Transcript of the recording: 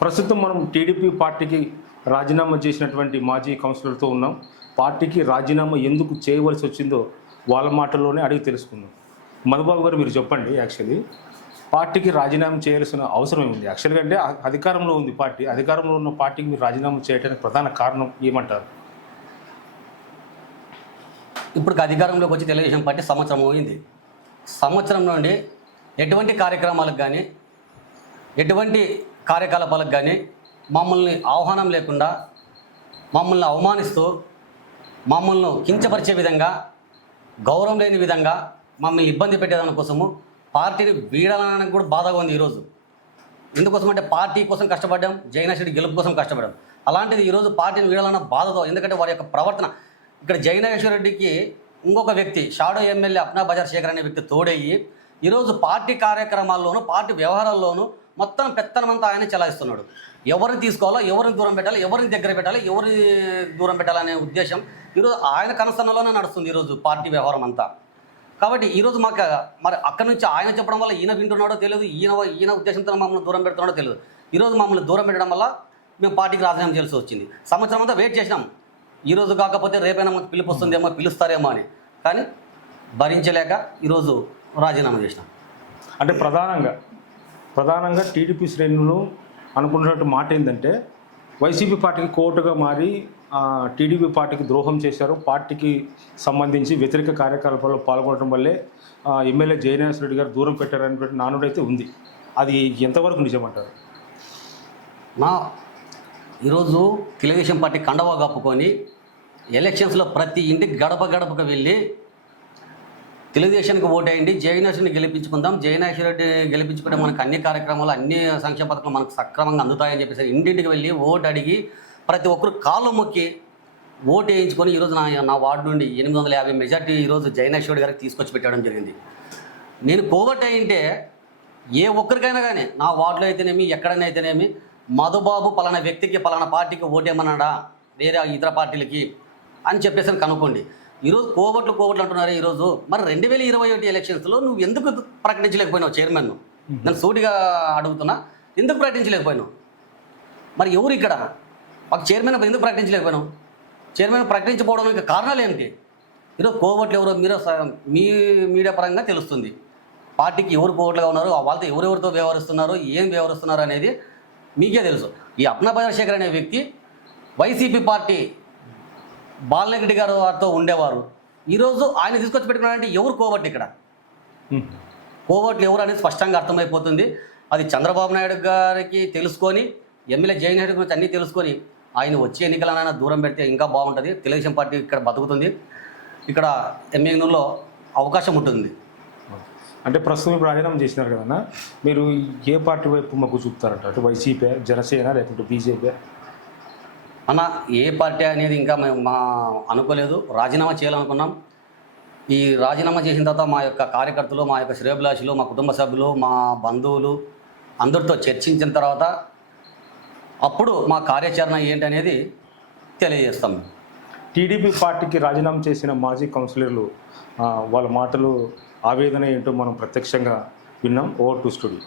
ప్రస్తుతం మనం టీడీపీ పార్టీకి రాజీనామా చేసినటువంటి మాజీ కౌన్సిలర్తో ఉన్నాం. పార్టీకి రాజీనామా ఎందుకు చేయవలసి వచ్చిందో వాళ్ళ మాటల్లోనే అడిగి తెలుసుకుందాం. మధుబాబు గారు మీరు చెప్పండి యాక్చువల్లీ. పార్టీకి రాజీనామా చేయాల్సిన అవసరం ఏముంది? యాక్చువల్గా అంటే అధికారంలో ఉంది పార్టీ. అధికారంలో ఉన్న పార్టీకి మీరు రాజీనామా చేయడానికి ప్రధాన కారణం ఏమంటారు? ఇప్పుడు అధికారంలోకి వచ్చి తెలుగుదేశం పార్టీ సంవత్సరం పోయింది. సంవత్సరం నుండి ఎటువంటి కార్యక్రమాలకు కానీ ఎటువంటి కార్యకలాపాలకు కానీ మమ్మల్ని ఆహ్వానం లేకుండా మమ్మల్ని అవమానిస్తూ మమ్మల్ని కించపరిచే విధంగా గౌరవం లేని విధంగా మమ్మల్ని ఇబ్బంది పెట్టేదాని కోసము పార్టీని వీడాలనడానికి కూడా బాధగా ఉంది ఈరోజు. ఎందుకోసం అంటే పార్టీ కోసం కష్టపడ్డాం జైనాశెడ్డి గెలుపు కోసం కష్టపడ్డాం. అలాంటిది ఈరోజు పార్టీని వీడాలన్న బాధతో ఎందుకంటే వారి యొక్క ప్రవర్తన. ఇక్కడ జైనాశ్వర రెడ్డికి ఇంకొక వ్యక్తి షాడో ఎమ్మెల్యే అప్నా బజార్ శేఖర్ అనే వ్యక్తి తోడయ్యి ఈరోజు పార్టీ కార్యక్రమాల్లోనూ పార్టీ వ్యవహారాల్లోనూ మొత్తం పెత్తనమంతా ఆయన చెలాయిస్తున్నాడు. ఎవరిని తీసుకోవాలో ఎవరిని దూరం పెట్టాలి ఎవరిని దగ్గర పెట్టాలి ఎవరిని దూరం పెట్టాలనే ఉద్దేశం ఈరోజు ఆయన కనసన్నలోనే నడుస్తుంది ఈరోజు పార్టీ వ్యవహారం అంతా. కాబట్టి ఈరోజు మాకు మరి అక్కడి నుంచి ఆయన చెప్పడం వల్ల ఈయన వింటున్నాడో తెలియదు ఈయన ఈయన ఉద్దేశంతో మమ్మల్ని దూరం పెడుతున్నాడో తెలియదు. ఈరోజు మమ్మల్ని దూరం పెట్టడం వల్ల మేము పార్టీకి రాజీనామా చేయాల్సి వచ్చింది. సంవత్సరం అంతా వెయిట్ చేసినాం. ఈరోజు కాకపోతే రేపైనా మాకు పిలుపు వస్తుందేమో పిలుస్తారేమో అని. కానీ భరించలేక ఈరోజు రాజీనామా చేసినాం. అంటే ప్రధానంగా ప్రధానంగా టీడీపీ శ్రేణులు అనుకున్నటువంటి మాట ఏంటంటే వైసీపీ పార్టీకి కోర్టుగా మారి టీడీపీ పార్టీకి ద్రోహం చేశారు. పార్టీకి సంబంధించి వ్యతిరేక కార్యకలాపాల్లో పాల్గొనడం వల్లే ఎమ్మెల్యే జయనాథ్ రెడ్డి గారు దూరం పెట్టారనేటువంటి నానుడైతే ఉంది. అది ఎంతవరకు నిజమంటారు? నా ఈరోజు తెలుగుదేశం పార్టీ కండవా కప్పుకొని ఎలక్షన్స్లో ప్రతి ఇంటికి గడప గడపకు వెళ్ళి తెలుగుదేశానికి ఓటేయండి. జయనాశ్వరిని గెలిపించుకుందాం. జయనాశ్వర రెడ్డి గెలిపించుకుంటే మనకు అన్ని కార్యక్రమాలు అన్ని సంక్షేమ పథకాలు మనకు సక్రమంగా అందుతాయని చెప్పేసి ఇంటింటికి వెళ్ళి ఓటు అడిగి ప్రతి ఒక్కరు కాళ్ళు మొక్కి ఓటు వేయించుకొని ఈరోజు నా నా వార్డు నుండి ఎనిమిది వందల యాభై మెజార్టీ ఈరోజు జయనాశ్వరుడు గారికి తీసుకొచ్చి పెట్టడం జరిగింది. నేను కోవట్ అయింటే ఏ ఒక్కరికైనా కానీ నా వార్డులో అయితేనేమి ఎక్కడైనా అయితేనేమి మధుబాబు పలానా వ్యక్తికి పలానా పార్టీకి ఓటేమన్నాడా వేరే ఇతర పార్టీలకి అని చెప్పేసి కనుక్కోండి. ఈరోజు కోవట్లు కోవట్లు అంటున్నారు ఈరోజు. మరి రెండు వేల ఇరవై ఒకటి ఎలక్షన్స్లో నువ్వు ఎందుకు ప్రకటించలేకపోయినావు చైర్మన్ నేను సూటిగా అడుగుతున్నా. ఎందుకు ప్రకటించలేకపోయినావు? మరి ఎవరు ఇక్కడ? మాకు చైర్మన్ ఎందుకు ప్రకటించలేకపోయినావు? చైర్మన్ ప్రకటించకపోవడానికి కారణాలు ఏమిటి? ఈరోజు కోవట్లు ఎవరో మీరు మీ మీడియా పరంగా తెలుస్తుంది. పార్టీకి ఎవరు కోవట్లుగా ఉన్నారు వాళ్ళతో ఎవరెవరితో వ్యవహరిస్తున్నారు ఏం వ్యవహరిస్తున్నారు అనేది మీకే తెలుసు. ఈ అప్నా చంద్రశేఖర్ అనే వ్యక్తి వైసీపీ పార్టీ బాలరెడ్డి గారు వారితో ఉండేవారు. ఈరోజు ఆయన తీసుకొచ్చి పెట్టుకున్నారంటే ఎవరు కోవట్లు ఇక్కడ. కోవట్లు ఎవరు అనేది స్పష్టంగా అర్థమైపోతుంది. అది చంద్రబాబు నాయుడు గారికి తెలుసుకొని ఎమ్మెల్యే జగన్ రెడ్డి గురించి అన్నీ తెలుసుకొని ఆయన వచ్చే ఎన్నికలనైనా దూరం పెడితే ఇంకా బాగుంటుంది. తెలుగుదేశం పార్టీ ఇక్కడ బతుకుతుంది. ఇక్కడ ఎమ్మెల్యేలో అవకాశం ఉంటుంది. అంటే ప్రస్తుతం ఇప్పుడు రాజీనామా చేసినారు కదన్నా మీరు ఏ పార్టీ వైపు మాకు చూపుతారంట? అటు వైసీపీ జనసేన లేకుంటే బీజేపీ? అన్న ఏ పార్టీ అనేది ఇంకా మేము మా అనుకోలేదు. రాజీనామా చేయాలనుకున్నాం. ఈ రాజీనామా చేసిన తర్వాత మా యొక్క కార్యకర్తలు మా యొక్క శ్రేయభిలాషులు మా కుటుంబ సభ్యులు మా బంధువులు అందరితో చర్చించిన తర్వాత అప్పుడు మా కార్యాచరణ ఏంటి అనేది తెలియజేస్తాం. టీడీపీ పార్టీకి రాజీనామా చేసిన మాజీ కౌన్సిలర్లు వాళ్ళ మాటలు ఆవేదన ఏంటో మనం ప్రత్యక్షంగా విన్నాం. Over to studio